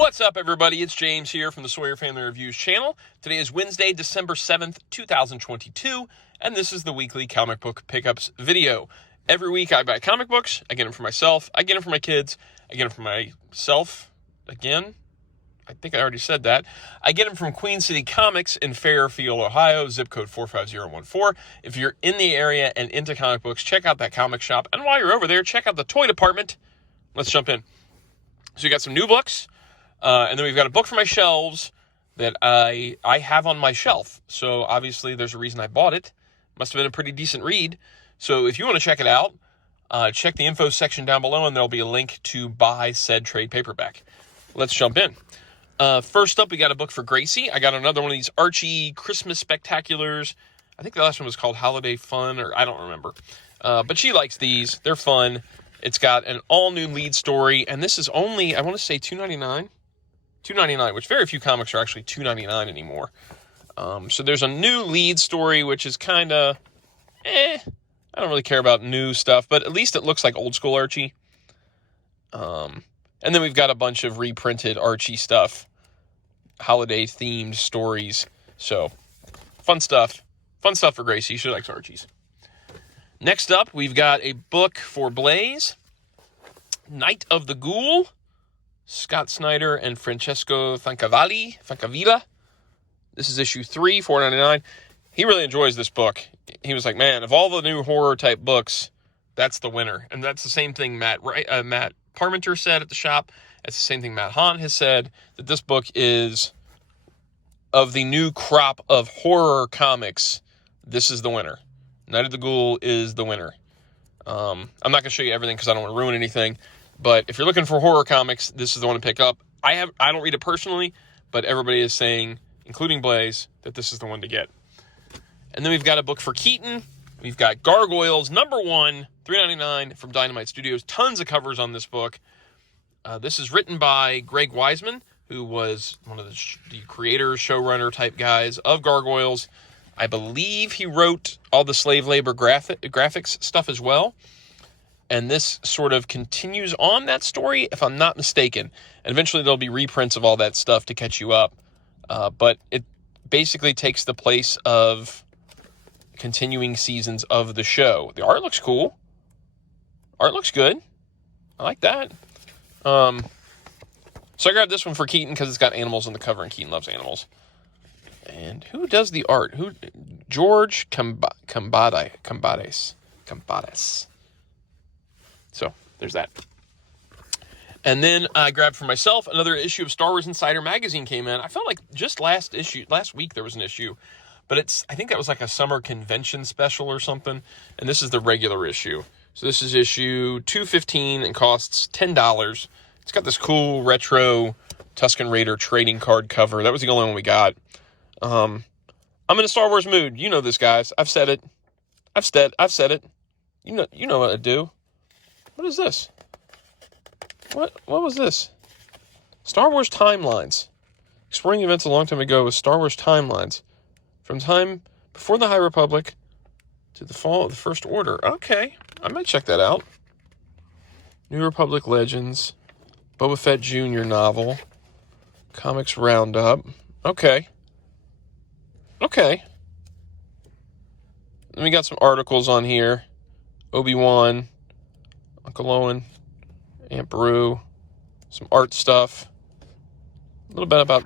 What's up, everybody? It's James here from the Sawyer Family Reviews channel. Today is Wednesday, December 7th, 2022, and this is the weekly comic book pickups video. Every week I buy comic books. I get them for myself. I get them for my kids. I get them for myself again. I think I already said that. I get them from Queen City Comics in Fairfield, Ohio, zip code 45014. If you're in the area and into comic books, check out that comic shop. And while you're over there, check out the toy department. Let's jump in. So you got some new books. And then we've got a book for my shelves that I have on my shelf. So obviously there's a reason I bought it. Must have been a pretty decent read. So if you want to check it out, check the info section down below and there'll be a link to buy said trade paperback. Let's jump in. First up, we got a book for Gracie. I got another one of these Archie Christmas Spectaculars. I think the last one was called Holiday Fun, or I don't remember. But she likes these. They're fun. It's got an all-new lead story, and this is only, I want to say, $2.99. $2.99, which very few comics are actually $2.99 anymore. So there's a new lead story, which is kind of, I don't really care about new stuff, but at least it looks like old school Archie. And then we've got a bunch of reprinted Archie stuff, holiday-themed stories. So fun stuff. Fun stuff for Gracie. She likes Archies. Next up, we've got a book for Blaze, Night of the Ghoul. Scott Snyder and Francesco Francavilla. This is issue 3, $4.99. He really enjoys this book. He was like, man, of all the new horror type books, that's the winner. And that's the same thing Matt Parmenter said at the shop. It's the same thing Matt Hahn has said, that this book is, of the new crop of horror comics, this is the winner. Night of the Ghoul is the winner. I'm not going to show you everything because I don't want to ruin anything. But if you're looking for horror comics, this is the one to pick up. I don't read it personally, but everybody is saying, including Blaze, that this is the one to get. And then we've got a book for Keaton. We've got Gargoyles, #1, $3.99 from Dynamite Studios. Tons of covers on this book. This is written by Greg Weisman, who was one of the creator, showrunner type guys of Gargoyles. I believe he wrote all the slave labor graphics stuff as well. And this sort of continues on that story, if I'm not mistaken. And eventually there'll be reprints of all that stuff to catch you up. But it basically takes the place of continuing seasons of the show. The art looks cool. Art looks good. I like that. So I grabbed this one for Keaton because it's got animals on the cover, and Keaton loves animals. And who does the art? George Combades. So there's that. And then I grabbed for myself another issue of Star Wars Insider magazine came in. I felt like just last week there was an issue, but I think that was like a summer convention special or something. And this is the regular issue. So this is issue 215 and costs $10. It's got this cool retro Tuscan Raider trading card cover. That was the only one we got. I'm in a Star Wars mood. You know this, guys. I've said it. I've said it. You know what I do. What is this? What was this? Star Wars Timelines. Exploring events a long time ago with Star Wars Timelines. From time before the High Republic to the fall of the First Order. Okay, I might check that out. New Republic Legends. Boba Fett Jr. novel. Comics Roundup. Okay. Then we got some articles on here. Obi-Wan. Uncle Owen, Aunt Beru, some art stuff, a little bit about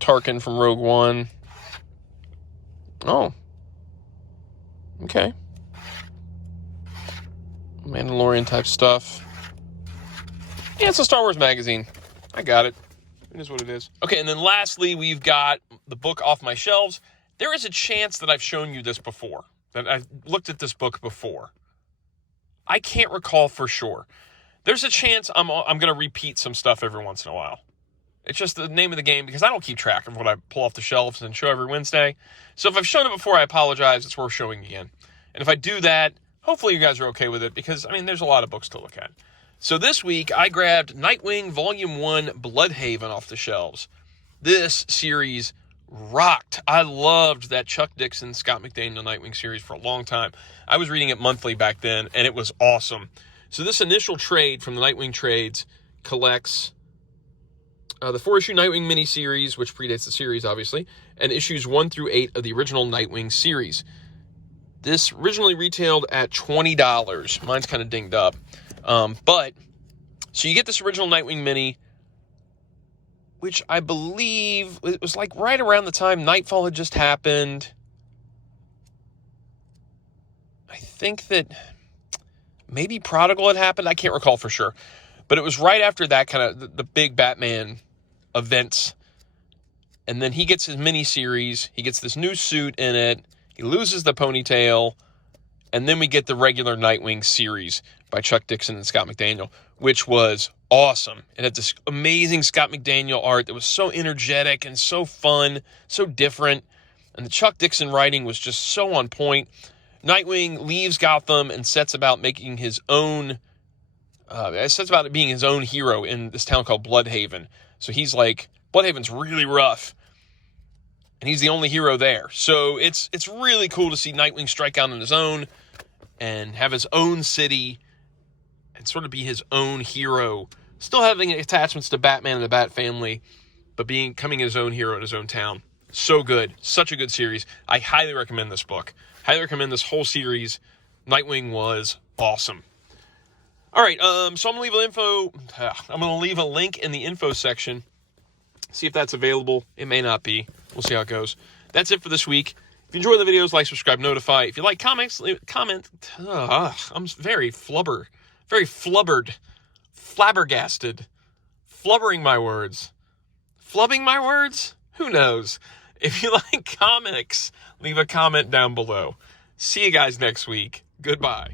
Tarkin from Rogue One. Oh, okay. Mandalorian type stuff. Yeah, it's a Star Wars magazine. I got it. It is what it is. Okay, and then lastly, we've got the book off my shelves. There is a chance that I've shown you this before, that I've looked at this book before. I can't recall for sure. There's a chance I'm going to repeat some stuff every once in a while. It's just the name of the game because I don't keep track of what I pull off the shelves and show every Wednesday. So if I've shown it before, I apologize. It's worth showing again. And if I do that, hopefully you guys are okay with it because, there's a lot of books to look at. So this week, I grabbed Nightwing Volume 1 Bloodhaven off the shelves. This series rocked. I loved that Chuck Dixon, Scott McDaniel Nightwing series for a long time. I was reading it monthly back then, and it was awesome. So this initial trade from the Nightwing trades collects the 4-issue Nightwing miniseries, which predates the series, obviously, and issues 1 through 8 of the original Nightwing series. This originally retailed at $20. Mine's kind of dinged up. So you get this original Nightwing mini, which I believe it was like right around the time Nightfall had just happened. I think that maybe Prodigal had happened. I can't recall for sure. But it was right after that kind of the big Batman events. And then he gets his miniseries. He gets this new suit in it. He loses the ponytail. And then we get the regular Nightwing series by Chuck Dixon and Scott McDaniel, which was awesome. It had this amazing Scott McDaniel art that was so energetic and so fun, so different. And the Chuck Dixon writing was just so on point. Nightwing leaves Gotham and sets about making his own, sets about being his own hero in this town called Bloodhaven. So he's like, Bloodhaven's really rough, and he's the only hero there. So it's really cool to see Nightwing strike out on his own and have his own city and sort of be his own hero, still having attachments to Batman and the Bat family, but becoming his own hero in his own town. So good. Such a good series. I highly recommend this book. Highly recommend this whole series. Nightwing was awesome. All right, so I'm gonna leave a link in the info section. See if that's available. It may not be. We'll see how it goes. That's it for this week. If you enjoy the videos, like, subscribe, notify. If you like comics, leave a comment. I'm very flubbered, flabbergasted, flubbering my words, flubbing my words. Who knows? If you like comics, leave a comment down below. See you guys next week. Goodbye.